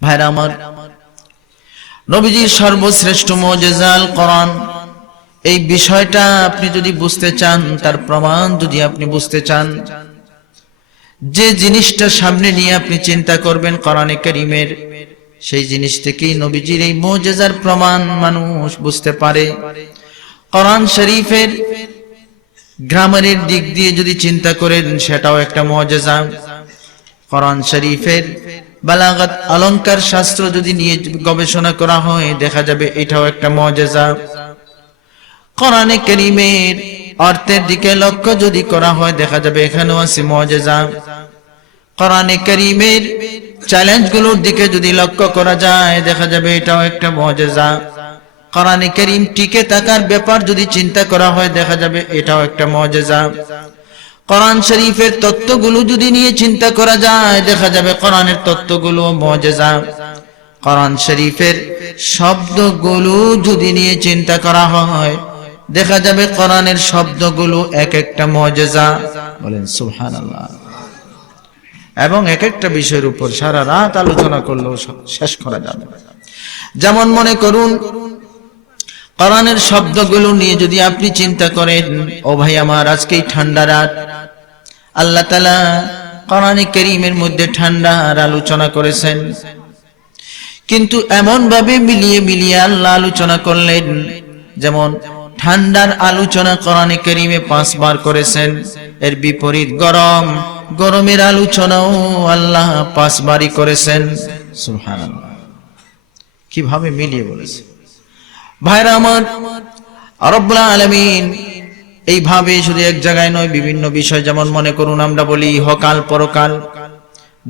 ভাইরা আমার, নবীজির সর্বশ্রেষ্ঠ মুজিজা আল কোরআন। এই বিষয়টা আপনি যদি বুঝতে চান, তার প্রমাণ যদি আপনি বুঝতে চান, যে জিনিসটা সামনে নিয়ে আপনি চিন্তা করবেন কোরআনে কারীমের, সেই জিনিস থেকেই নবীজির এই মুজিজার প্রমাণ মানুষ বুঝতে পারে। কোরআন শরীফের গ্রামারের দিক দিয়ে যদি চিন্তা করেন, সেটাও একটা মুজিজা। কোরআন শরীফের বালাগাত অলংকার শাস্ত্র যদি নিয়ে গবেষণা করা হয়, দেখা যাবে এটাও একটা মুজিজা। কোরআনে কারীমের অর্থের দিকে লক্ষ্য যদি করা হয়, দেখা যাবে এখানেও আছে মুজিজা। কোরআনে কারীমের চ্যালেঞ্জগুলোর দিকে যদি লক্ষ্য করা যায়, দেখা যাবে এটাও একটা মুজিজা। কোরআনে কারীম টিকে থাকার ব্যাপার যদি চিন্তা করা হয়, দেখা যাবে এটাও একটা মুজিজা। কোরআন শরীফের তত্ত্বগুলো যদি নিয়ে চিন্তা করা যায়, দেখা যাবে কোরআনের তত্ত্বগুলো মুজিজা। কোরআন শরীফের শব্দগুলো যদি নিয়ে চিন্তা করা হয়, দেখা যাবে কোরআনের শব্দগুলো এক একটা মুজিজা। বলেন সুবহানাল্লাহ। এবং এক একটা বিষয়ের উপর সারা রাত আলোচনা করলেও শেষ করা যাবে না। যেমন মনে করুন, কোরআনের শব্দগুলো নিয়ে যদি আপনি চিন্তা করেন, ও ভাই আমার, আজকে ঠান্ডা রাত, আল্লাহ তাআলা কোরআনে কারীমের মধ্যে ঠান্ডার আলোচনা করেছেন, কিন্তু এমন ভাবে মিলিয়ে মিলিয়ে আল্লাহ আলোচনা করলেন, যেমন ঠান্ডার আলোচনা কোরআনে কারীমে 5 বার করেছেন। এর বিপরীত গরমের আলোচনাও আল্লাহ 5 বারই করেছেন। সুবহানাল্লাহ, কিভাবে মিলিয়ে বলেছেন। ভাইরা আমার, রব্বুল আলামিন এইভাবে শুধু এক জায়গায় নয়, বিভিন্ন বিষয়, যেমন মনে করুন আমরা বলি ইহকাল পরকাল,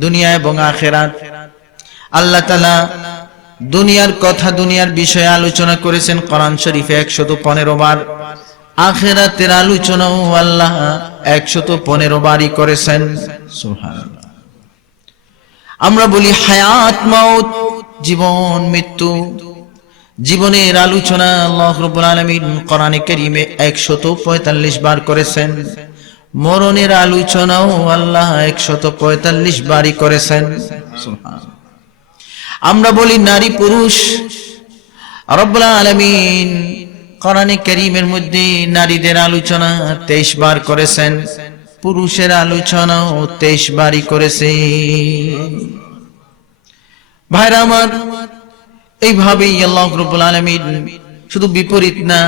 দুনিয়া এবং আখিরাত। আল্লাহ তাআলা দুনিয়ার কথা, দুনিয়ার বিষয়ে আলোচনা করেছেন কোরআন শরীফে 115 বার। আখিরাতের আলোচনাও আল্লাহ 115 বারই করেছেন। সুবহানাল্লাহ। আমরা বলি হায়াত মাউত, জীবন মৃত্যু, জীবনের আলোচনা আল্লাহ রাব্বুল আলামিন কোরআনে কারীমে 145 বার করেছেন। মরণের আলোচনাও আল্লাহ 145 বারই করেছেন। সুবহানাল্লাহ। আমরা বলি নারী পুরুষ, রব্বুল আলামিন কোরআনে কারীমের মধ্যে নারীদের আলোচনা 23 বার করেছেন, পুরুষের আলোচনাও 23 বারই করেছেন। ভাইরা আমার, এইভাবেই আল্লাহ রাব্বুল আলামিন শুধু বিপরীত না,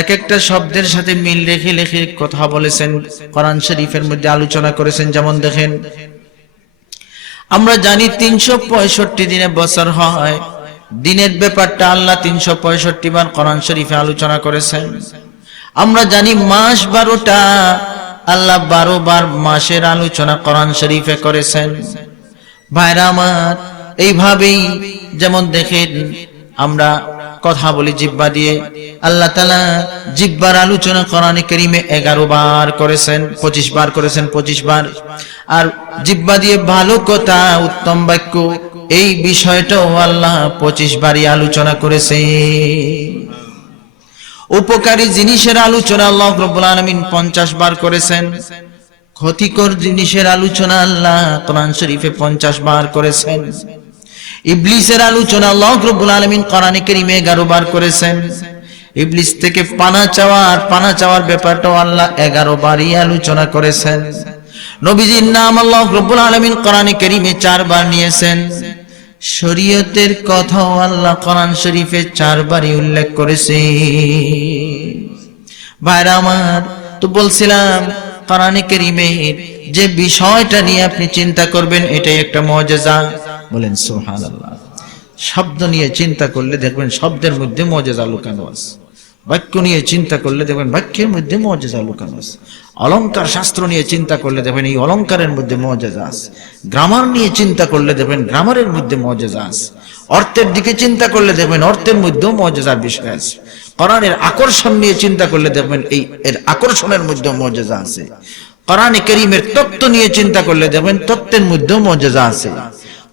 এক একটা শব্দের সাথে মিল রেখে রেখে কথা বলেছেন, কোরআন শরীফের মধ্যে আলোচনা করেছেন। যেমন দেখেন, আমরা জানি 365 দিনে বছর হয়। দিনের ব্যাপারটা আল্লাহ 365 বার কোরআন শরীফে আলোচনা করেছেন। আমরা জানি মাস 12টা, আল্লাহ 12 বার মাসের আলোচনা কোরআন শরীফে করেছেন। ভাইরা আমার, এইভাবেই যেমন দেখেন, আমরা কথা বলি জিহ্বা দিয়ে, আল্লাহ তাআলা জিহ্বার আলোচনা কোরআনে কারীমে 11 বার করেছেন, 25 বার করেছেন, 25 বার। আর জিহ্বা দিয়ে ভালো কথা, উত্তম বাক্য, এই বিষয়টাও আল্লাহ 25 বারই আলোচনা করেছেন। উপকারী জিনিসের আলোচনা আল্লাহ রাব্বুল আলামিন 50 বার করেছেন। ক্ষতিকর জিনিসের আলোচনা আল্লাহ কোরআন শরীফে 50 বার করেছেন। ইবলিসের আলোচনা আল্লাহ রাব্বুল আলামিন কোরআনে কারীমে 11 বার করেছেন। ইবলিস থেকে পানা চাওয়ার ব্যাপারটাও আল্লাহ 11 বারই আলোচনা করেছেন। নবীজির নাম আল্লাহ রাব্বুল আলামিন কোরআনে কারীমে 4 বার নিয়েছেন। শরীয়তের কথাও আল্লাহ কোরআন শরীফে 4 বারই উল্লেখ করেছেন। ভাইরা আমার, তো বলছিলাম কোরআনে কারীমের যে বিষয়টা নিয়ে আপনি চিন্তা করবেন, এটাই একটা মুজিজা। বলেন সুবহানাল্লাহ। শব্দ নিয়ে চিন্তা করলে দেখবেন শব্দের মধ্যে মুজিজা লুকানো আছে। বাক্য নিয়ে চিন্তা করলে দেখবেন বাক্যের মধ্যে মুজিজা লুকানো আছে। অলংকার শাস্ত্র নিয়ে চিন্তা করলে দেখবেন এই অলংকারের মধ্যে মুজিজা আছে। গ্রামার নিয়ে চিন্তা করলে দেখবেন গ্রামারের মধ্যে মুজিজা আছে। অর্থের দিকে চিন্তা করলে দেখবেন অর্থের মধ্যেও মুজিজার বিষয় আছে। কোরআনের আকর্ষণ নিয়ে চিন্তা করলে দেখবেন এর আকর্ষণের মধ্যেও মুজিজা আছে। কোরআনে কারীমের তত্ত্ব নিয়ে চিন্তা করলে দেখবেন তত্ত্বের মধ্যেও মুজিজা আছে।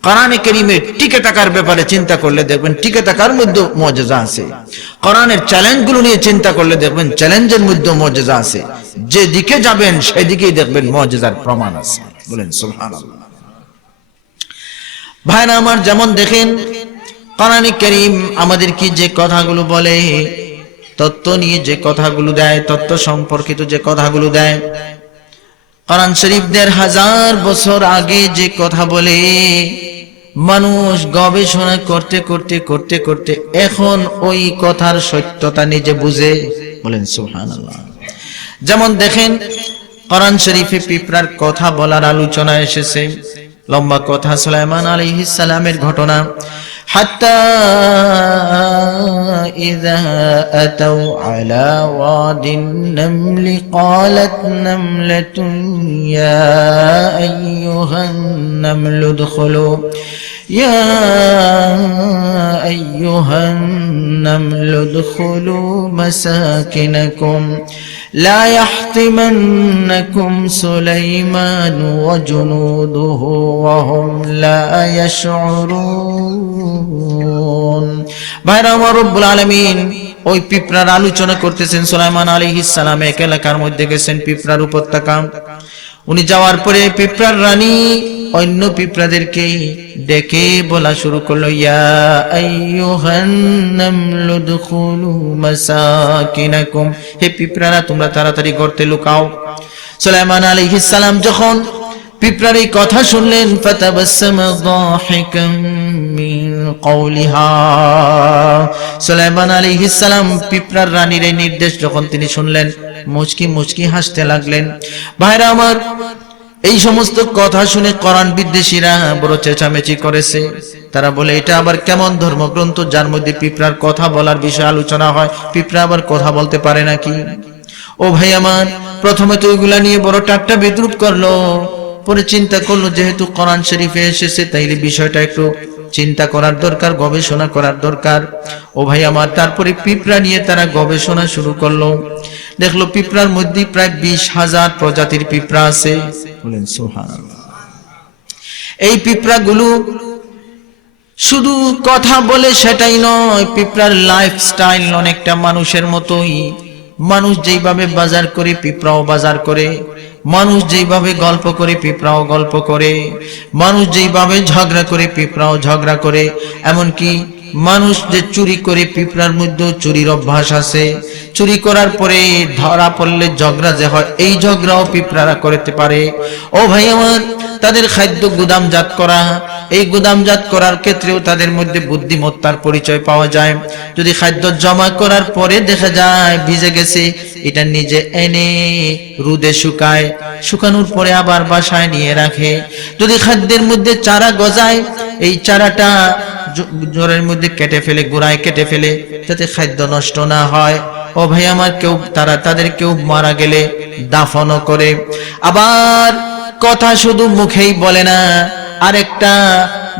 কোরআনে কারীমের টিকে থাকার ব্যাপারে চিন্তা করলে দেখবেন টিকে থাকার মধ্যে মুজিজা আছে। কোরআনের চ্যালেঞ্জগুলো নিয়ে চিন্তা করলে দেখবেন চ্যালেঞ্জের মধ্যে মুজিজা আছে। যে দিকে যাবেন সেদিকেই দেখবেন মুজিজার প্রমাণ আছে। বলেন সুবহানাল্লাহ। ভাইরা আমার, যেমন দেখেন কোরআনে কারীম আমাদেরকে যে কথাগুলো বলে, তত্ত্ব নিয়ে যে কথাগুলো দেয়, তত্ত্ব সম্পর্কিত যে কথাগুলো দেয়, কোরআন শরীফ ১৫০০ বছর আগে যে কথা বলে, মানুষ গবেষণা করতে করতে করতে করতে এখন ওই কথার সত্যতা নিজে বুঝে। বলেন সুবহানাল্লাহ। যেমন দেখেন কোরআন শরীফে পিঁপড়ার কথা বলার আলোচনা এসেছে, লম্বা কথা, সুলাইমান আলাইহিস সালামের ঘটনা। হাত্তা ইযা আতাউ আলা ওয়াদিন নামলি ক্বালাত নামলাতুন ইয়া আইয়ুহান নামলু উদখুলু يا أيها النمل ادخلوا مساكنكم لا يحطمنكم سليمان وجنوده وهم لا يشعرون ভাইরা আমার, রব্বুল আলামিন ওই পিঁপড়ার আলোচনা করতেছেন। সুলাইমান আলাইহিস সালাম এক এলাকার মধ্যে গেছেন, পিঁপড়ার উপত্যকা। উনি যাওয়ার পরে পিঁপড়ার রানী অন্য পিঁপড়াদেরকে ডেকে বলা শুরু করলো, ইয়া আইয়ুহান নামলু উদখুলু মাসাকিনাকুম, হে পিঁপড়ারা তোমরা তাড়াতাড়ি গর্তে লুকাও। সুলাইমান আলাইহিস সালাম যখন পিঁপড়ার এই কথা শুনলেন, ফাতাবাসসামা যাহিকাম মিন কওলিহা, সুলাইমান আলাইহিস সালাম পিঁপড়ার রানীর এই নির্দেশ যখন তিনি শুনলেন, মুচকি মুচকি হাসতে লাগলেন। ভাইরা আমার, এই সমস্ত কথা শুনে কোরআন বিদ্বেষীরা বড় চেঁচামেচি করেছে। তারা বলে, এটা আবার কেমন ধর্মগ্রন্থ যার মধ্যে পিঁপড়ার কথা বলার বিষয়ে আলোচনা হয়? পিঁপড়া আবার কথা বলতে পারে নাকি? ও ভাই আমার, প্রথমে তো ওইগুলা নিয়ে বড় ঠাট্টা বিদ্রুপ করলো, পরে চিন্তা করলো যেহেতু কোরআন শরীফে এসেছে তাইলে বিষয়টা একটু চিন্তা করার দরকার, গবেষণা করার দরকার। ও ভাই আমার, তারপরে পিঁপড়া নিয়ে তারা গবেষণা শুরু করলো। দেখলো পিঁপড়ার মধ্যে প্রায় ২০,০০০ প্রজাতির পিঁপড়া আছে। বলেন সুবহানাল্লাহ। এই পিঁপড়াগুলো শুধু কথা বলে সেটাই নয়, পিঁপড়ার লাইফস্টাইল অনেকটা মানুষের মতোই। মানুষ যেইভাবে বাজার করে পিঁপড়াও বাজার করে, মানুষ যেইভাবে গল্প করে পিঁপড়াও গল্প করে, মানুষ যেইভাবে ঝগড়া করে পিঁপড়াও ঝগড়া করে। এমনকি মানুষ যে চুরি করে, পিঁপড়ার মধ্যেও চুরির অভ্যাস আছে। চুরি করার পরে ধরা পড়লে ঝগড়া যে হয়, এই ঝগড়াও পিঁপড়ারা করতে পারে। ও ভাই আমার, তাদের খাদ্য গুদামজাত করা, এই গুদামজাত করার ক্ষেত্রেও তাদের মধ্যে বুদ্ধিমত্তার পরিচয় পাওয়া যায়। যদি খাদ্য জমা করার পরে দেখা যায় ভিজে গেছে, এটা নিজে এনে রোদে শুকায়, শুকানোর পরে আবার বাসায় নিয়ে রাখে। যদি খাদ্যের মধ্যে চারা গজায়, এই চারাটা জোরের মধ্যে কেটে ফেলে, গোড়ায় কেটে ফেলে, যাতে খাদ্য নষ্ট না হয়। ও ভাই আমার, তাদের কেউ মারা গেলে দাফনও করে। আবার কথা শুধু মুখেই বলে না, আরেকটা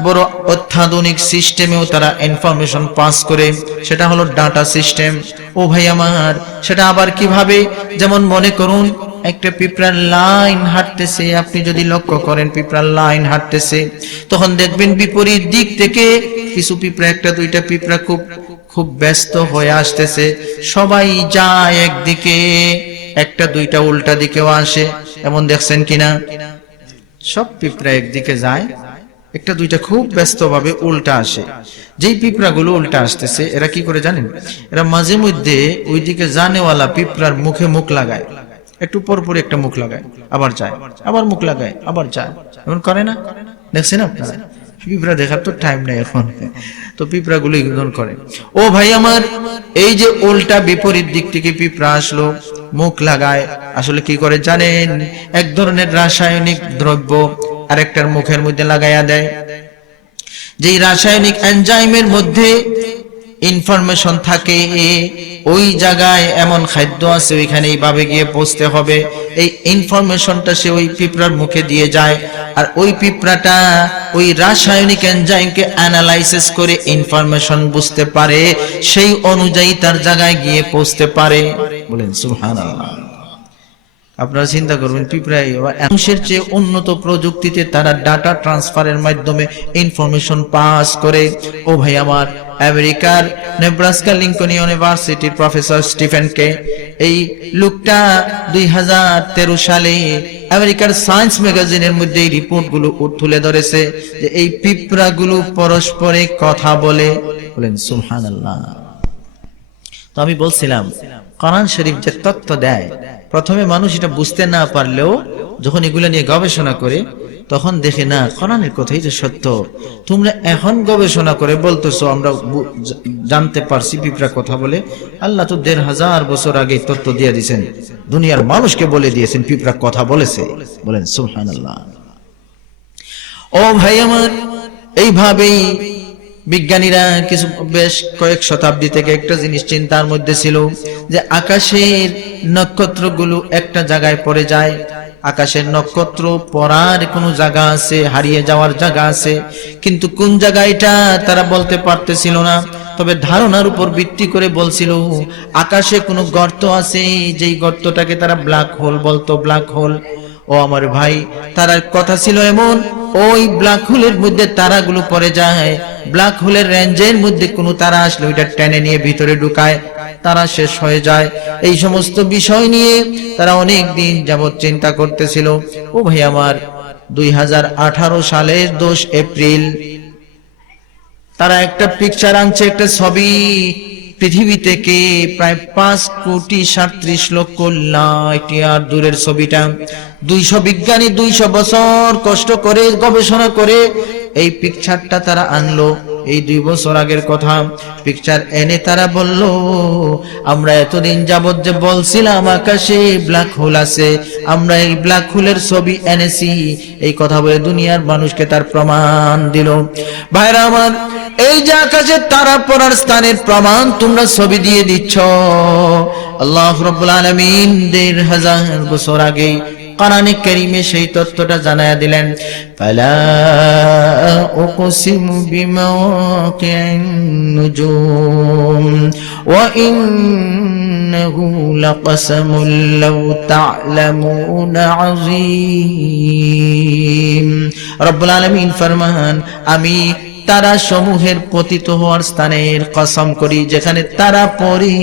বড় অত্যাধুনিক সিস্টেমেও তারা ইনফরমেশন পাস করে, সেটা হলো ডাটা সিস্টেম। ও ভাই আমার, সেটা আবার কিভাবে? যেমন মনে করুন একটা পিঁপড়ার লাইন হাঁটতেছে, আপনি যদি লক্ষ্য করেন পিঁপড়ার লাইন হাঁটতেছে, তখন দেখবেন বিপরীত দিক থেকে কিছু পিঁপড়া, একটা দুইটা পিঁপড়া খুব ব্যস্ত হয়ে আসতেছে। সবাই যায় একদিকে, একটা দুইটা উল্টা দিকেও আসে। এমন দেখছেন কিনা? সব পিঁপড়া একদিকে যায়, একটা দুইটা খুব ব্যস্ত ভাবে উল্টা আসে। যেই পিঁপড়াগুলো উল্টা আসতেছে, এরা কি করে জানেন? এরা মাঝে মধ্যে ওইদিকে জানেওয়ালা পিঁপড়ার মুখে মুখ লাগায়, একটু পর পর একটা মুখ লাগায়, আবার যায়, আবার মুখ লাগায়, আবার যায়। এমন করে না? দেখছেন আপনারা? পিঁপড়া দেখার তো টাইম নেই এখন, তো পিঁপড়াগুলো ইগনোর করে। ও ভাই আমার, এই যে উল্টা বিপরীত দিক থেকে পিঁপড়া আসলো, মুখ লাগায়, আসলে কি করে জানেন? এক ধরনের রাসায়নিক দ্রব্য আরেকটার মুখের মধ্যে লাগাইয়া দেয়। যেই রাসায়নিক এনজাইমের মধ্যে ইনফরমেশন থাকে, ওই জায়গায় এমন খাদ্য আছে, ওইখানে এইভাবে গিয়ে পৌঁছতে হবে, এই ইনফরমেশনটা সে ওই পিঁপড়ার মুখে দিয়ে যায়। আর ওই পিঁপড়াটা ওই রাসায়নিক এনজাইমকে অ্যানালাইসিস করে ইনফরমেশন বুঝতে পারে, সেই অনুযায়ী তার জায়গায় গিয়ে পৌঁছতে পারে। বলেন সুবহানাল্লাহ। আপনারা চিন্তা করবেন পিঁপড়ায় মানুষের চেয়ে উন্নত প্রযুক্তিতে তারা ডাটা ট্রান্সফারের মাধ্যমে ইনফরমেশন পাস করে। ও ভাই আমার, আমেরিকার নেব্রাস্কা লিঙ্কন ইউনিভার্সিটির প্রফেসর স্টিফেন কে, এই লোকটা 2013 সালে আমেরিকার সায়েন্স ম্যাগাজিনের মধ্যে এই রিপোর্টগুলো তুলে ধরেছে যে এই পিঁপড়াগুলো পরস্পরে কথা বলে। বলেন সুবহানাল্লাহ। তো আমি বলছিলাম কোরআন শরীফ যে তত্ত্ব দেয়, প্রথমে মানুষ এটা বুঝতে না পারলেও যখন এগুলো নিয়ে গবেষণা করে তখন দেখে না কোরআনের কথাই তো সত্য। তোমরা এখন গবেষণা করে বলতেছো আমরা জানতে পারছি পিঁপড়া কথা বলে, আল্লাহ তো 1500 বছর আগে তত্ত্ব দিয়ে দিয়েছেন, দুনিয়ার মানুষকে বলে দিয়েছেন পিঁপড়া কথা বলেছে। বলেন সুবহানাল্লাহ। ও ভাই আমার, এইভাবেই বিজ্ঞানীরা কিছু বেশ কয়েক শতাব্দী থেকে একটা জিনিস চিন্তার মধ্যে ছিল যে আকাশের নক্ষত্রগুলো একটা জায়গায় পড়ে যায়। আকাশের নক্ষত্র পড়ার কোনো জায়গা আছে, হারিয়ে যাওয়ার জায়গা আছে, কিন্তু কোন জায়গাটা তারা বলতে পারতেছিল না। তবে ধারণার উপর ভিত্তি করে বলছিল আকাশে কোনো গর্ত আছে, যেই গর্তটাকে তারা ব্ল্যাক হোল বলতো, ব্ল্যাক হোল। ও আমার ভাই, তারার কথা ছিল এমন, ওই ব্ল্যাক হোলের মধ্যে তারাগুলো পড়ে যায়, ব্ল্যাক হোলের রেঞ্জের মধ্যে কোনো তারা আসলে ওইটা টেনে নিয়ে ভিতরে ঢুকায়, তারা শেষ হয়ে যায়। এই সমস্ত বিষয় নিয়ে তারা অনেক দিন যাবৎ চিন্তা করতেছিল। ও ভাই আমার, 2018 সালের 10 এপ্রিল তারা একটা পিকচার আনছে, একটা ছবি। পৃথিবী থেকে প্রায় 5,37,00,000 লাইট ইয়ার দূরের ছবিটা 200 বিজ্ঞানী 200 বছর কষ্ট করে গবেষণা করে এই পিকচারটা তারা আনলো। এই 2 বছর আগের কথা পিকচার এনে তারা বলল আমরা এতদিন যাবত যে বলছিলাম আকাশে ব্ল্যাক হোল আছে, আমরা এই ব্ল্যাক হোলের ছবি এনেছি। এই কথা বলে দুনিয়ার মানুষকে তার প্রমাণ দিল। ভাইরা আমার, এই যে আকাশে তারা পড়ার স্থানের প্রমাণ তোমরা ছবি দিয়ে দিচ্ছ, আল্লাহ রাব্বুল আলামিন 1500 বছর আগে কোরআনে কারীমে সেই তত্ত্বটা জানায়া দিলেন। ফালা উকসিমু বিমাওয়াকিন নুজুম ওয়া ইন্নাহু লাকাসামুল লাউ তা'লামুনা আযীম। রব্বুল আলামিন ফরমান, আমি তারা সমূহের পতিত হওয়ার স্থানের কসম করি, যেখানে তারা পড়ি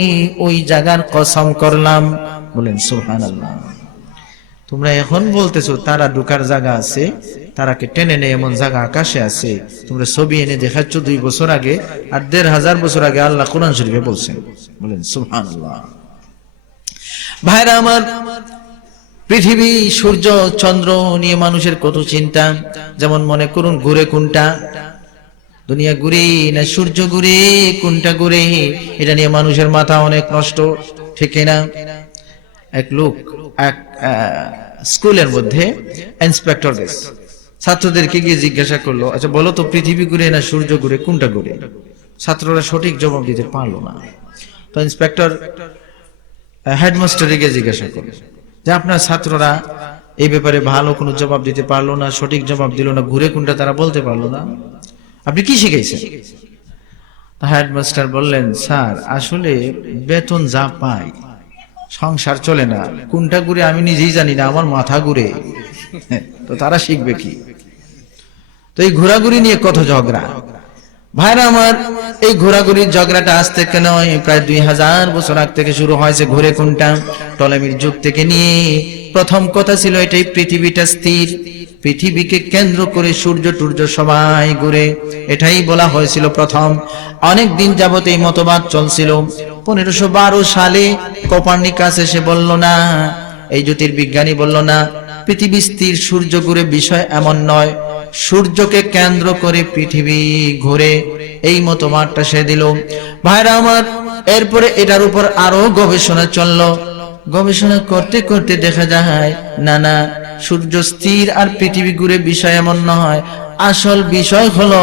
ওই জায়গার কসম করলাম। বলেন সুবহানাল্লাহ। তোমরা এখন বলতেছো তারা ঢুকার জায়গা আছে, তারাকে টেনে নেই এমন জায়গা আকাশে আছে, তোমরা ছবি এনে দেখাচ্ছ 2 বছর আগে, আর 1500 বছর আগে আল্লাহ কোরআন শরীফে বলছেন। বলেন সুবহানাল্লাহ। ভাইরা আমার, পৃথিবী, সূর্য, চন্দ্র নিয়ে মানুষের কত চিন্তা। যেমন মনে করুন ঘুরে কোনটা, দুনিয়া ঘুরে না সূর্য ঘুরে, কোনটা ঘুরে, এটা নিয়ে মানুষের মাথা অনেক নষ্ট, ঠিক না? এক লোক এক স্কুলের মধ্যে ইন্সপেক্টর গেছে, ছাত্রদেরকে গিয়ে জিজ্ঞাসা করলো, আচ্ছা বলো তো পৃথিবী ঘুরে না সূর্য ঘুরে, কোনটা ঘুরে? ছাত্ররা সঠিক জবাব দিতে পারলো না। তো ইন্সপেক্টর হেডমাস্টারকে জিজ্ঞাসা করলো যে আপনার ছাত্ররা এই ব্যাপারে ভালো কোনো জবাব দিতে পারলো না, সঠিক জবাব দিল না, ঘুরে কোনটা তারা বলতে পারলো না, আপনি কি শিখাইছেন? হেডমাস্টার বললেন, স্যার আসলে বেতন যা পাই সংসার চলে না, কোনটা ঘুরে আমি নিজেই জানি না, আমার মাথা ঘুরে, তো তারা শিখবে কি? তো এই ঘোরাঘুরি নিয়ে কত ঝগড়া। ভাইরা আমার, এই ঘোরাঘুরির ঝগড়াটা আজ থেকে নয়, প্রায় 2000 বছর আগ থেকে শুরু হয়েছে। ঘুরে কোনটা? টলেমির যুগ থেকে নিয়ে প্রথম কথা ছিল এটাই, পৃথিবীটা স্থির, পৃথিবীকে কেন্দ্র করে সূর্য টূর্য সবাই ঘুরে, এটাই বলা হয়েছিল প্রথম। অনেক দিন যাবত এই মতবাদ চলছিল। 1512 সালে কোপার্নিকাস এসে বলল না, এই জ্যোতির্বিজ্ঞানী বলল না পৃথিবী স্থির, সূর্য ঘুরে, বিষয় এমন নয়, সূর্যকে কেন্দ্র করে পৃথিবী ঘুরে, এই মতবাদটা সে দিল। ভাইরা আমার, এরপরে এটার উপর আরো গবেষণা চললো। গবেষণা করতে করতে দেখা যায় না না, সূর্য স্থির আর পৃথিবী ঘুরে, বিষয় এমন নয়, আসল বিষয় হলো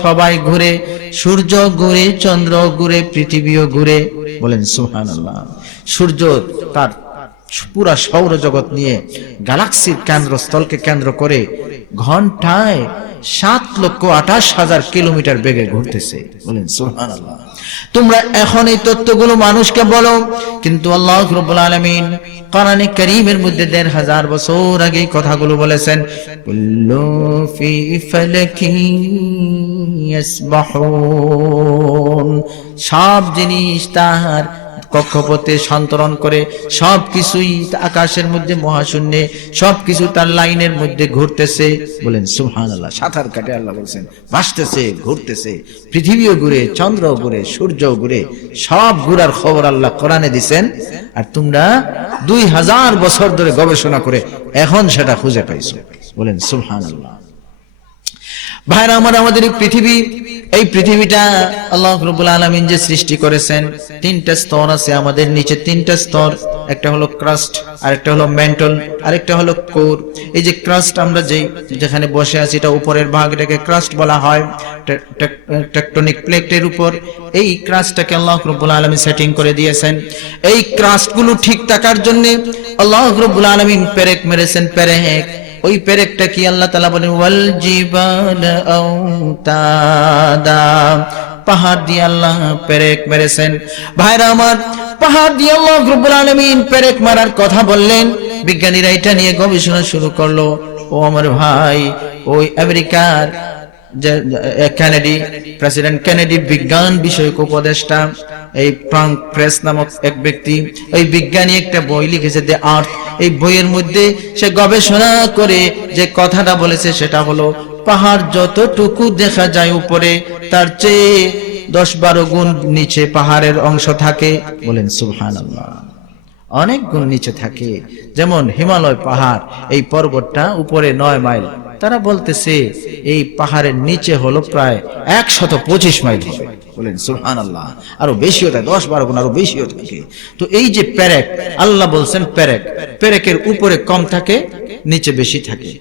সবাই ঘুরে, সূর্য ঘুরে, চন্দ্র ঘুরে, পৃথিবীও ঘুরে। বলেন সুবহানাল্লাহ। সূর্য তার পুরা সৌরজগৎ নিয়ে গ্যালাক্সির কেন্দ্রস্থলকে কেন্দ্র করে ঘন্টায় 7,28,000 কিলোমিটার বেগে ঘুরতেছে। বলেন সুবহানাল্লাহ। তোমরা এখন এই তত্ত্বগুলো মানুষকে বলো, কিন্তু আল্লাহ রাব্বুল আলামিন কোরআনে কারীমের মধ্যে 1,500 বছর আগে কথাগুলো বলেছেন, কুল্লু ফি ফালাকি ইয়াসবাহুন। সব জিনিস তার কক্ষপথে সন্তরণ করে, সবকিছুই আকাশের মধ্যে মহাশূন্যে সবকিছু তার লাইনের মধ্যে ঘুরতেছে। বলেন সুবহানাল্লাহ। সাঁতার কাটে আল্লাহ বলছেন, ভাসতেছে, ঘুরতেছে। পৃথিবীও ঘুরে, চন্দ্র ঘুরে, সূর্য ঘুরে, সব ঘুরার খবর আল্লাহ কোরআনে দিবেন। আর তোমরা 2000 বছর ধরে গবেষণা করে এখন সেটা খুঁজে পাইছো। বলেন সুবহানাল্লাহ। ভাইরা আমার, আমাদের এই পৃথিবীটা আল্লাহ রাব্বুল আলামিন যে সৃষ্টি করেছেন, 3টা স্তর আছে আমাদের নিচে, 3টা স্তর। একটা হলো ক্রাস্ট, আরেকটা হলো ম্যান্টল, আরেকটা হলো কোর। এই যে ক্রাস্ট, আমরা যেখানে বসে আছি, এটা উপরের ভাগটাকে ক্রাস্ট বলা হয়, টেকটনিক প্লেটের উপর। এই ক্রাস্টটাকে আল্লাহ রাব্বুল আলামিন সেটিং করে দিয়েছেন। এই ক্রাস্টগুলো ঠিক থাকার জন্য আল্লাহ রাব্বুল আলামিন পেরেক মেরেছেন, পেরেক। ওই পেরেকটা কি আল্লাহ তাআলা বলেন, ওয়াল জিবাল আওতাদা, পাহাড় দিয়ে আল্লাহ পেরেক মেরেছেন। ভাইরা আমার, পাহাড় দিয়ে আল্লাহ রাব্বুল আলামিন পেরেক মারার কথা বললেন। বিজ্ঞানীরা এটা নিয়ে গবেষণা শুরু করলো। ও আমার ভাই, ওই আমেরিকার কেনেডি, প্রেসিডেন্ট কেনেডি বিজ্ঞান বিষয়ক উপদেষ্টা, এই ফ্রাঙ্ক প্রেস নামক এক ব্যক্তি, ওই বিজ্ঞানী একটা বই লিখেছে, দ্য আর্থ। এই বইয়ের মধ্যে সে গবেষণা করে যে কথাটা বলেছে সেটা হলো, পাহাড় যতটুকু দেখা যায় উপরে, তার চেয়ে 10-12 গুণ নিচে পাহাড়ের অংশ থাকে। বলেন সুবহানাল্লাহ। অনেক গুণ নিচে থাকে। যেমন হিমালয় পাহাড়, এই পর্বতটা উপরে 9 মাইল, তারা বলতেছে এই পাহাড়ের নিচে হলো প্রায় 125 মাইল হবে। বলেন সুবহানাল্লাহ। আরো বেশি হতে, 10-12 গুণ আরো বেশি হতে থাকে। তো এই যে পেরেক, আল্লাহ বলছেন পেরেকের উপরে কম থাকে, নিচে বেশি থাকে।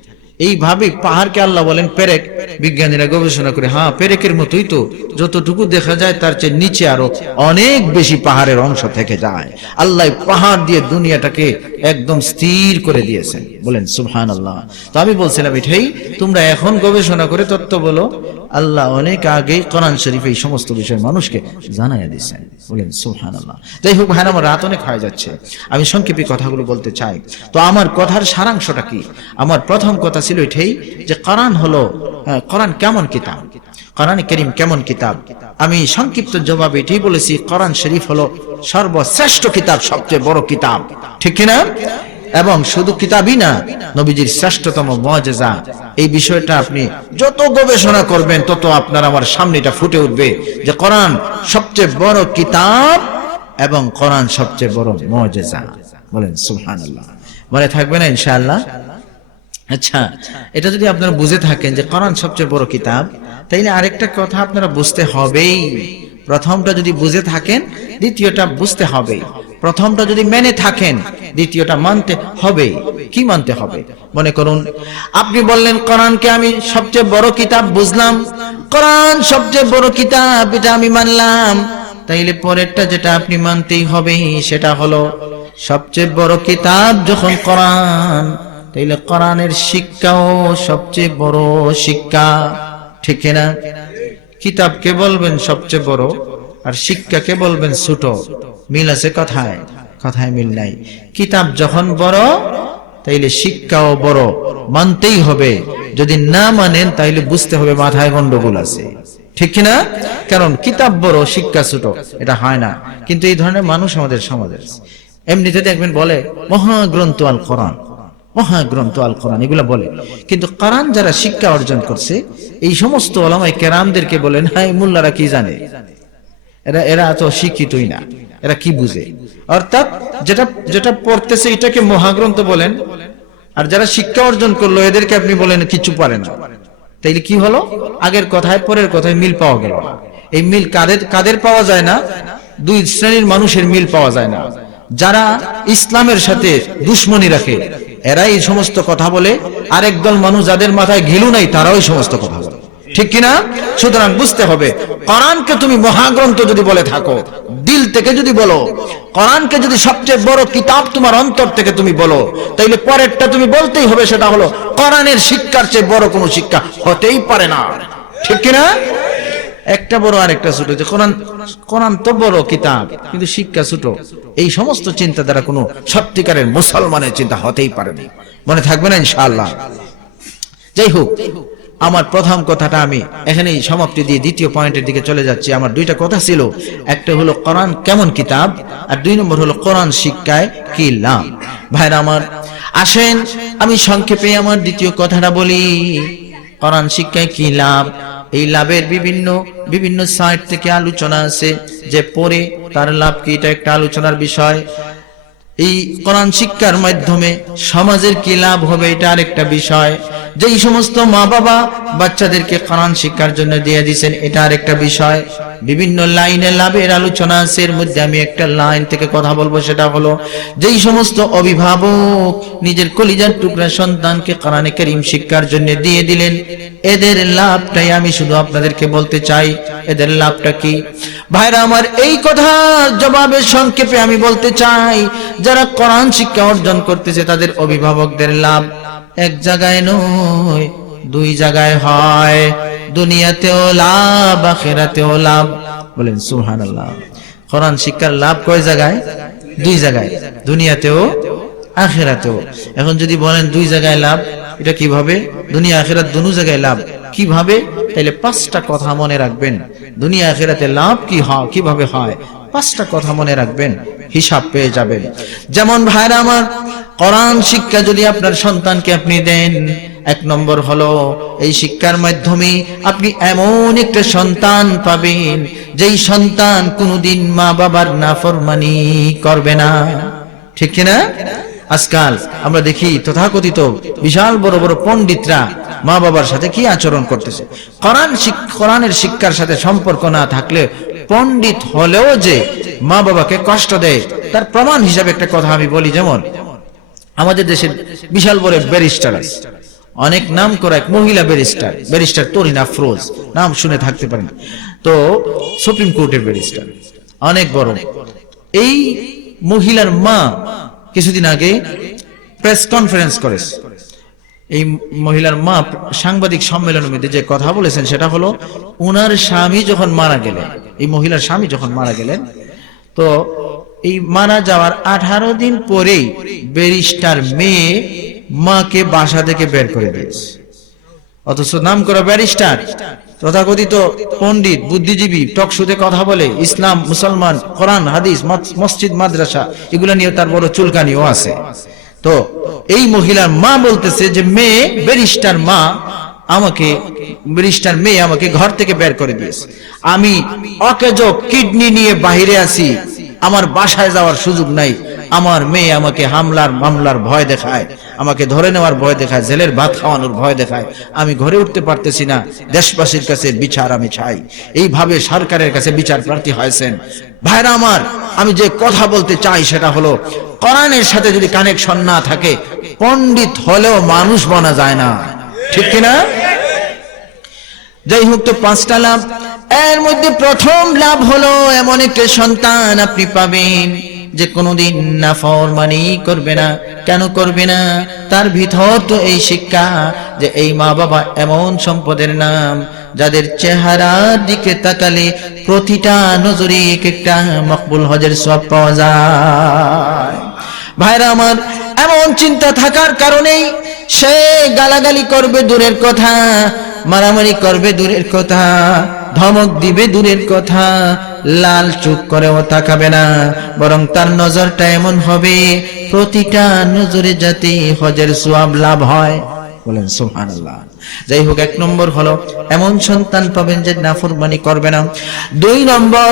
এইভাবে পাহাড়কে আল্লাহ বলেন পেরেক। বিজ্ঞানীরা গবেষণা করে, হ্যাঁ পেরেকের মতোই তো, যতটুকু দেখা যায় তার চেয়ে নিচে আরো অনেক বেশি পাহাড়ের অংশ থেকে যায়। আল্লাহ পাহাড় দিয়ে দুনিয়াটাকে একদম স্থির করে দিয়েছেন। বলেন সুবহানাল্লাহ। তো আমি বলছিলাম, এটাই তোমরা এখন গবেষণা করে তত্ত্ব বলো, আল্লাহ অনেক আগে কোরআন শরীফে এই সমস্ত বিষয় মানুষকে জানাইয়া দিয়েছেন। বলেন সুবহানাল্লাহ। যাই হোক ভাই, আমার রাত অনেক হয়ে যাচ্ছে, আমি সংক্ষেপে কথাগুলো বলতে চাই। তো আমার কথার সারাংশটা কি? আমার প্রথম কথা ছিল এটাই যে কোরআন হলো, কোরআন কেমন কিতাব, কোরআনে কারীম কেমন কিতাব। আমি সংক্ষিপ্ত জবাব এটাই বলেছি, কোরআন শরীফ হলো সর্বশ্রেষ্ঠ কিতাব, সবচেয়ে বড় কিতাব, ঠিক কিনা? এবং শুধু কিতাবই না, নবীজির শ্রেষ্ঠতম মুআজিজা। এই বিষয়টা আপনি যত গবেষণা করবেন তত আপনার আমার সামনেটা ফুটে উঠবে যে কোরআন সবচেয়ে বড় কিতাব এবং কোরআন সবচেয়ে বড় মুআজিজা। বলেন সুবহানাল্লাহ। মনে থাকবে না ইনশাআল্লাহ? আচ্ছা, এটা যদি আপনারা বুঝে থাকেন যে কোরআন সবচেয়ে বড় কিতাব, তাইলে আরেকটা কথা আপনারা বুঝতে হবেই। প্রথমটা যদি বুঝে থাকেন, দ্বিতীয়টা বুঝতে হবে। প্রথমটা যদি মেনে থাকেন, দ্বিতীয়টা মানতে হবে। কি মানতে হবে? মনে করুন আপনি বললেন কোরআনকে আমি সবচেয়ে বড় কিতাব বুঝলাম, কোরআন সবচেয়ে বড় কিতাব, এটা আমি মানলাম। তাইলে পরেরটা যেটা আপনি মানতেই হবে সেটা হলো, সবচেয়ে বড় কিতাব যখন কোরআন, তাইলে কোরআনের শিক্ষাও সবচেয়ে বড় শিক্ষা, ঠিক না? কিতাবকে বলবেন সবচেয়ে বড় আর শিক্ষাকে বলবেন ছোট, মিল আছে কথায়? কথায় মিল নাই। কিতাব যখন বড় তাইলে শিক্ষাও বড়, মানতেই হবে। যদি না মানেন তাইলে বুঝতে হবে মাথায় গন্ডগোল আছে, ঠিক না? কারণ কিতাব বড় শিক্ষা ছোট, এটা হয় না। কিন্তু এই ধরনের মানুষ আমাদের সমাজে এমনিতে দেখবেন বলে মহাগ্রন্থ আল কোরআন, মহাগ্রন্থ আল কোরআন এগুলা বলে, কিন্তু কোরআন যারা শিক্ষা অর্জন করছে এই সমস্ত উলামায়ে কেরামদেরকে বলেন, হাই মোল্লারা কি জানে, এরা তো শিক্ষিতই না, এরা কি বুঝে? অর্থাৎ যেটা পড়তেছে এটাকে মহাগ্রন্থ বলেন, আর যারা শিক্ষা অর্জন করলো এদেরকে আপনি বলেন কিছু পারে না। তাইলে কি হলো? আগের কথায় পরের কথায় মিল পাওয়া গেল না। এই মিল কাদের পাওয়া যায় না? দুই শ্রেণীর মানুষের মিল পাওয়া যায় না। যারা ইসলামের সাথে দুশ্মনী রাখে এরা এই সমস্ত কথা বলে, আর একদল মানুষ যাদের মাথায় ঘিলু নাই তারাও এই সমস্ত কথা বলে, ঠিক কিনা? সুতরাং বুঝতে হবে, কোরআনকে তুমি মহাগ্রন্থ যদি বলে থাকো, দিল থেকে যদি বলো, কোরআনকে যদি সবচেয়ে বড় কিতাব তোমার অন্তর থেকে তুমি বলো, তাইলে পরেরটা তুমি বলতেই হবে, সেটা হলো কোরআনের শিক্ষার চেয়ে বড় কোনো শিক্ষা হতেই পারে না। ঠিক কিনা? একটা বড় আর একটা ছোট, যে কোরআন তো বড় কিতাব কিন্তু শিক্ষা ছোট, এই সমস্ত চিন্তা দ্বারা কোনো সত্যিকারের মুসলমানের চিন্তা হতেই পারে না। মনে থাকবে না ইনশাআল্লাহ? যাই হোক, আমার প্রথম কথাটা আমি এখানেই সমাপ্তি দিয়ে দ্বিতীয় পয়েন্টের দিকে চলে যাচ্ছি। আমার দুইটা কথা ছিল, একটা হলো কোরআন কেমন কিতাব, আর 2 নম্বর হলো কোরআন শিক্ষায় কি লাভ। ভাইরা আমার, আসেন আমি সংক্ষেপে আমার দ্বিতীয় কথাটা বলি। কোরআন শিক্ষায় কি লাভ, এই লাভের বিভিন্ন সাইট থেকে আলোচনা আছে, যে পড়ে তার লাভ কি, এটা একটা আলোচনার বিষয়। এই কোরআন শিক্ষার মাধ্যমে সমাজের কি লাভ হবে, এটা আরেকটা বিষয়। যেই সমস্ত মা বাবা বাচ্চাদেরকে কোরআন শিক্ষার জন্য দিয়ে দিয়েছেন, এটা আরেকটা বিষয়। বিভিন্ন লাইনে লাভের আলোচনা আছে, এর মধ্যে আমি একটা লাইন থেকে কথা বলবো, সেটা হলো যেই সমস্ত অভিভাবক নিজের কলিজার টুকরা সন্তানকে কোরআনে কারীম শিক্ষার জন্য দিয়ে দিলেন, এদের লাভটাই আমি শুধু আপনাদেরকে বলতে চাই। এদের লাভটা কি? ভাইরা আমার, এই কথার জবাবে সংক্ষেপে আমি বলতে চাই, যারা কোরআন শিক্ষা অর্জন করতেছে তাদের অভিভাবকদের লাভ এক জায়গায় নয়, 2 জায়গায় হয়। দুনিয়াতেও লাভ, আখিরাতেও লাভ। বলেন সুবহানাল্লাহ। কোরআন শিক্ষার লাভ কয় জায়গায়? 2 জায়গায়, দুনিয়াতেও আখিরাতেও। এখন যদি বলেন 2 জায়গায় লাভ, এটা কিভাবে? দুনিয়া আখিরাত দুনো জায়গায় লাভ কিভাবে? তাইলে 5টা কথা মনে রাখবেন। দুনিয়া আখিরাতে লাভ কিভাবে হয়, 5টা কথা মনে রাখবেন, হিসাব পেয়ে যাবেন। যেমন ভাইরা আমার, কোরআন শিক্ষা যদি আপনার সন্তানকে আপনি দেন, 1 নম্বর হলো এই শিক্ষার মাধ্যমে আপনি এমন একটা সন্তান পাবেন, যেই সন্তান কোনোদিন মা বাবার নাফরমানি করবে না। ঠিক কিনা? আজকাল আমরা দেখি তথাকথিত বিশাল বড় বড় পণ্ডিতরা মা বাবার সাথে কি আচরণ করতেছে। কোরআনের শিক্ষার সাথে সম্পর্ক না থাকলে পণ্ডিত হলেও যে মা বাবাকে কষ্ট দেয়, তার প্রমাণ হিসাবে একটা কথা আমি বলি। যেমন আমাদের দেশের বিশাল বড় ব্যারিস্টার আছে, অনেক নাম করা এক মহিলা ব্যারিস্টার তরিন আফরোজ, নাম শুনে থাকতে পারেন। তো সুপ্রিম কোর্টের ব্যারিস্টার, অনেক বড়। এই মহিলার মা কিছুদিন আগে প্রেস কনফারেন্স করেছে। এই মহিলার মা সাংবাদিক সম্মেলনের মধ্যে যে কথা বলেছেন, সেটা হলো ওনার স্বামী যখন মারা গেলেন, এই মহিলার স্বামী যখন মারা গেলেন, তো এই মারা যাওয়ার 18 দিন পরেই ব্যারিস্টার মেয়ে মাকে বাসা থেকে বের করে দিয়েছে। অথচ নাম করা ব্যারিস্টার, তথাকথিত পণ্ডিত, বুদ্ধিজীবী, টকশোতে কথা বলে, ইসলাম, মুসলমান, কোরআন, হাদিস, মসজিদ, মাদ্রাসা এগুলা নিয়ে তার বড় চুলকানিও আছে। তো এই মহিলার মা বলতেছে যে ব্যারিস্টার মেয়ে আমাকে ঘর থেকে বের করে দিয়েছে, আমি অকেজো কিডনি নিয়ে বাহিরে আছি, আমার বাসায় যাওয়ার সুযোগ নাই, আমার মেয়ে আমাকে মামলার ভয় দেখায়, আমাকে ধরে নেওয়ার ভয় দেখায়, জেলের ভাত খাওয়ানোর ভয় দেখায়, আমি ঘরে উঠতে পারতেছি না, দেশবাসীর কাছে বিচার আমি চাই। এইভাবে সরকারের কাছে বিচার প্রার্থী হয়েছেন। ভাইরা আমার, আমি যে কথা বলতে চাই সেটা হলো, কোরআনের সাথে যদি কানেকশন না থাকে, পণ্ডিত হলেও মানুষ বনা যায় না। ঠিক কিনা? যাই হোক, তো 5টা লাভ, এর মধ্যে প্রথম লাভ হলো এমন একটা সন্তান আপনি পাবেন যে কোনোদিন নাফরমানি করবে না। কেন করবে না? তার ভিতর তো এই শিক্ষা যে এই মা বাবা এমন সম্পদের নাম, যাদের চেহারার দিকে তাকালে প্রতিটা নজরে এক একটা মকবুল হজের সওয়াব পাওয়া যায়। ভাইরা আমার, এমন চিন্তা থাকার কারণেই সে গালাগালি করবে দূরের কথা, মারামারি করবে দূরের কথা, ধমক দিবে দূরের কথা, লাল চুপ করেও তাকাবে না, বরং তার নজরটা এমন হবে প্রতিটা নজরে যাতে হজের সওয়াব লাভ হয়। বলেন সুবহানাল্লাহ। যাই হোক, 1 নম্বর হলো এমন সন্তান পাবেন যে নাফরমানি করবে না। 2 নম্বর,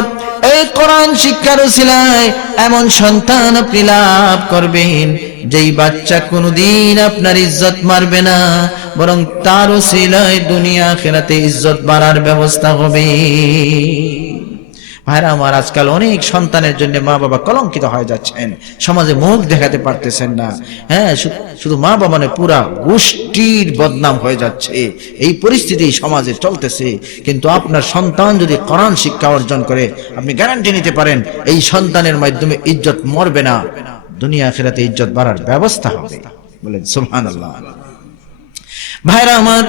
এই কোরআন শিক্ষার উসিলায় এমন সন্তান আপনি লাভ করবেন যেই বাচ্চা কোনোদিন আপনার ইজ্জত মারবে না, বরং তার উসিলায় দুনিয়া আখিরাতে ইজ্জত বাড়ার ব্যবস্থা হবে। ভাইরা আমার, আজকাল অনেক সন্তানের জন্য মা বাবা কলঙ্কিত হয়ে যাচ্ছেন, সমাজে মুখ দেখাতে পারতেছেন না। হ্যাঁ, শুধু মা বাবা নয়, পুরা গোষ্ঠীর বদনাম হয়ে যাচ্ছে। এই পরিস্থিতি সমাজে চলতেছে। কিন্তু আপনার সন্তান যদি কোরআন শিক্ষা অর্জন করে, আপনি গ্যারান্টি নিতে পারেন এই সন্তানের মাধ্যমে ইজ্জত মরবে না, দুনিয়া আখিরাতে ইজ্জত বাড়ার ব্যবস্থা হবে। বলেন সুবহানাল্লাহ। ভাইরা আমার,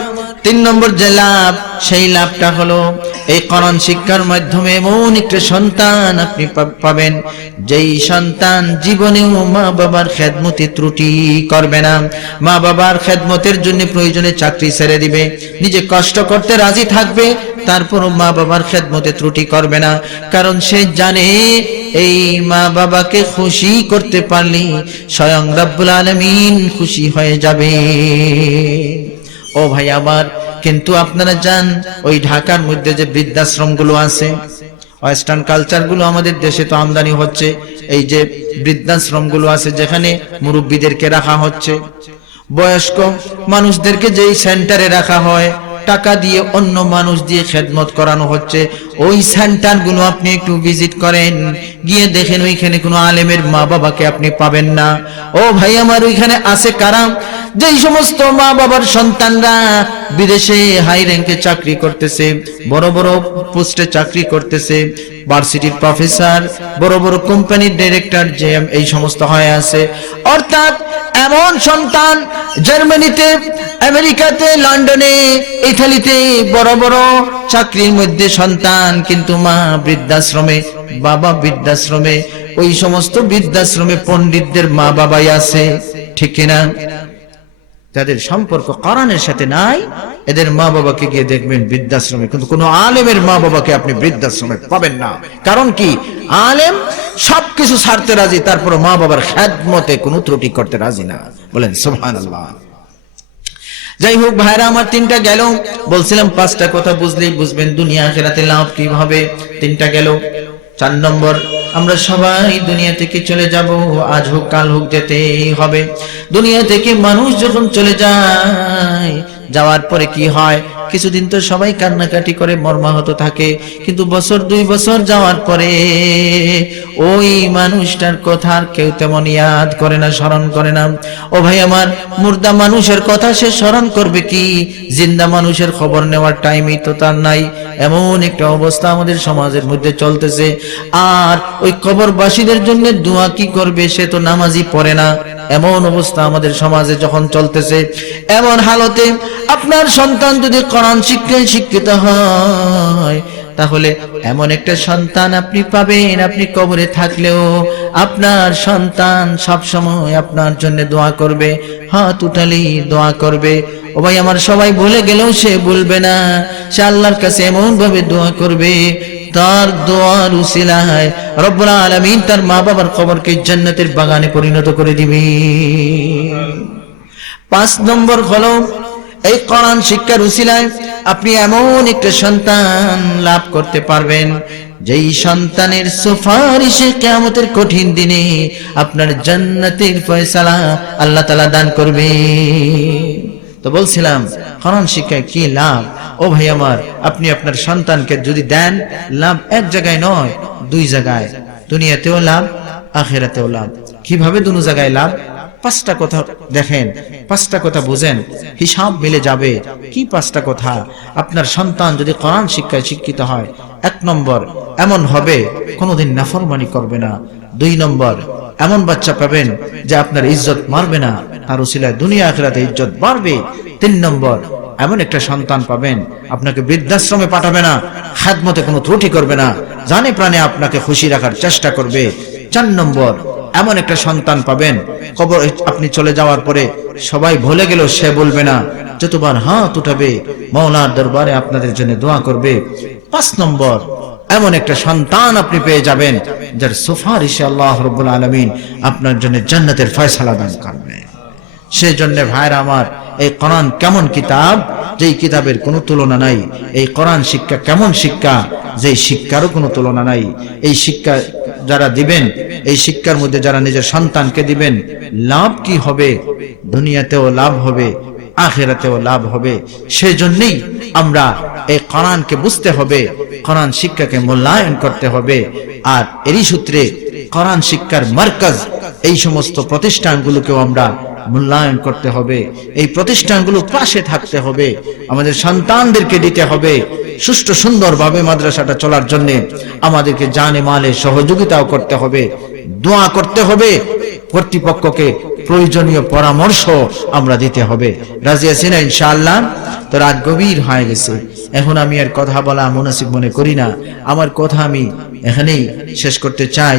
3 নম্বর যে লাভ, সেই লাভটা হলো এই কোরআন শিক্ষার মাধ্যমে এমন একটা সন্তান আপনি পাবেন, যেই সন্তান জীবনেও মা বাবার খেদমতে ত্রুটি করবে না। মা বাবার খেদমতের জন্য প্রয়োজনে চাকরি ছেড়ে দিবে, নিজে কষ্ট করতে রাজি থাকবে, তারপরও মা বাবার খেদমতে ত্রুটি করবে না। কারণ সে জানে এই মা বাবাকে খুশি করতে পারলে স্বয়ং রব্বুল আলামিন খুশি হয়ে যাবে। ও ভাই আমার, কিন্তু আপনারা জান, ওই ঢাকার মধ্যে যে বৃদ্ধাশ্রম গুলো আছে, ওয়েস্টার্ন কালচার গুলো আমাদের দেশে তো আমদানি হচ্ছে, এই যে বৃদ্ধাশ্রম গুলো আছে যেখানে মুরব্বীদেরকে রাখা হচ্ছে, বয়স্ক মানুষদেরকে যেই সেন্টারে রাখা হয়, টাকা দিয়ে অন্য মানুষ দিয়ে খেদমত করানো হচ্ছে, ওই সেন্টার গুলো আপনি একটু ভিজিট করেন, গিয়ে দেখেন ওইখানে কোনো আলেমের মা বাবাকে আপনি পাবেন না। ও ভাই আমার, ওইখানে আছে কারা? যেই সমস্ত মা বাবার সন্তানরা বিদেশে হাই র্যাঙ্কে চাকরি করতেছে, বড় বড় পোস্টে চাকরি করতেছে, ভার্সিটির প্রফেসর, বড় বড় কোম্পানির ডাইরেক্টর, জিএম, এই সমস্ত হয়ে আছে। অর্থাৎ এমন সন্তান জার্মানিতে, আমেরিকাতে, লন্ডনে, ইতালিতে বড় বড় চাকরির মধ্যে সন্তান, কিন্তু মা বৃদ্ধাশ্রমে, বাবা বৃদ্ধাশ্রমে। ওই সমস্ত বৃদ্ধাশ্রমে পণ্ডিতদের মা বাবাই আছে, ঠিক কিনা? যাদের সম্পর্ক কোরআনের সাথে নাই, এদের মা বাবাকে গিয়ে দেখবেন বৃদ্ধাশ্রমে, কিন্তু কোনো আলেমের মা বাবাকে আপনি বৃদ্ধাশ্রমে পাবেন না। কারণ কি? আলেম সবকিছু ছাড়তে রাজি, তারপর মা বাবার খেদমতে কোনো ত্রুটি করতে রাজি না। বলেন সুবহানাল্লাহ। যাই হোক ভাইরা আমার, 3টা গেল, বলছিলাম 5টা কথা বুঝলেই বুঝবেন দুনিয়া আখিরাতে লাভ কিভাবে। 3টা গেল। 4 নম্বর, আমরা সবাই দুনিয়া থেকে চলে যাব, আজ হোক কাল হোক যেতেই হবে। দুনিয়া থেকে মানুষ যখন চলে যায়, যাওয়ার পরে কি হয়? কিছুদিন তো সবাই কান্নাকাটি করে মর্মাহত থাকে, কিন্তু বছর 2 বছর যাওয়ার পরে ওই মানুষটার কথা আর কেউ তেমন ইয়াদ করে না, স্মরণ করে না। ও ভাই আমার, মুর্দা মানুষের কথা সে স্মরণ করবে কি? জিন্দা মানুষের খবর নেওয়ার টাইমই তো তার নাই। এমন একটা অবস্থা আমাদের সমাজের মধ্যে চলতেছে। আর ওই কবরবাসীদের জন্য দোয়া কি করবে? সে তো নামাজই পড়ে না। এমন অবস্থা আমাদের সমাজে যখন চলতেছে, এমন হালতে আপনার সন্তান যদি কোরআন শিক্ষায় শিক্ষিত হয়, তাহলে এমন একটা সন্তান আপনি পাবেন, আপনি কবরে থাকলেও আপনার সন্তান সব সময় আপনার জন্য দোয়া করবে, হাত উঠালেই দোয়া করবে। ও ভাই আমার, সবাই ভুলে গেলেও সে ভুলবে না, সে আল্লাহর কাছে এমন ভাবে দোয়া করবে, তার দোয়ার উসিলায় রব্বুল আলামিন তার মা বাবার কবরকে জান্নাতের বাগানে পরিণত করে দিবে। 5 নম্বর হলো, এই কোরআন শিক্ষার উসিলায় আপনি এমন একটা সন্তান লাভ করতে পারবেন, যেই সন্তানের সুপারিশে কিয়ামতের কঠিন দিনে আপনার জান্নাতের ফয়সালা আল্লাহ তাআলা দান করবে। তো বলছিলাম কোরআন শিক্ষায় কি লাভ। ও ভাই আমার, আপনি আপনার সন্তানকে যদি দেন, লাভ এক জায়গায় নয়, 2 জায়গায়, দুনিয়াতেও লাভ, আখিরাতেও লাভ। কিভাবে 2 জায়গায় লাভ? 5টা কথা দেখেন, 5টা কথা বুঝেন, হিসাব মিলে যাবে। কি 5টা কথা? আপনার সন্তান যদি কোরআন শিক্ষায় শিক্ষিত হয়, 1 নম্বর, এমন হবে কোনোদিন নাফরমানি করবে না। 2 নম্বর, এমন বাচ্চা পাবেন যে আপনার ইজ্জত মারবে না, তার উসিলায় দুনিয়া আখিরাতে ইজ্জত বাড়বে। 3 নম্বর, এমন একটা সন্তান পাবেন আপনাকে বৃদ্ধাশ্রমে পাঠাবে না, খেদমতে কোনো ত্রুটি করবে না, জানে প্রাণে আপনাকে খুশি রাখার চেষ্টা করবে। 4 নম্বর, এমন একটা সন্তান পাবেন, কবর আপনি চলে যাওয়ার পরে সবাই ভুলে গেল, সে বলবে না, যতবার হাত উঠাবে মাওলার দরবারে আপনাদের জন্য দোয়া করবে। 5 নম্বর, এমন একটা সন্তান আপনি পেয়ে যাবেন যার সুপারিশে আল্লাহ রাব্বুল আলামিন আপনার জন্য জান্নাতের ফয়সালা দান করবে। সেই জন্য ভাইরা আমার, এই কোরআন কেমন কিতাব, যেই কিতাবের কোনো তুলনা নাই। এই কোরআন শিক্ষা কেমন শিক্ষা, যেই শিক্ষারও কোনো তুলনা নাই। এই শিক্ষা যারা দিবেন, এই শিক্ষার মধ্যে যারা নিজের সন্তানকে দিবেন, লাভ কি হবে? দুনিয়াতেও লাভ হবে, আখিরাতেও লাভ হবে। সেজন্যই আমরা এই কোরআনকে বুঝতে হবে, কোরআন শিক্ষাকে মূল্যায়ন করতে হবে। আর এরই সূত্রে কোরআন শিক্ষার মার্কাজ এই সমস্ত প্রতিষ্ঠানগুলোকেও আমরা মূল্যায়ন করতে হবে। এই প্রতিষ্ঠানগুলো পাশে থাকতে হবে, আমাদের সন্তানদেরকে দিতে হবে। সুষ্ঠু সুন্দরভাবে মাদ্রাসাটা চলার জন্য আমাদেরকে জানে মালে সহযোগিতাও করতে হবে, দোয়া করতে হবে, কর্তৃপক্ষকে প্রয়োজনীয় পরামর্শ আমরা দিতে হবে। রাজি আছি না ইনশাআল্লাহ? তো রাত গভীর হয়ে গেছে, এখন আমি আর কথা বলা মুনাসিব মনে করি না। আমার কথা আমি এখানেই শেষ করতে চাই।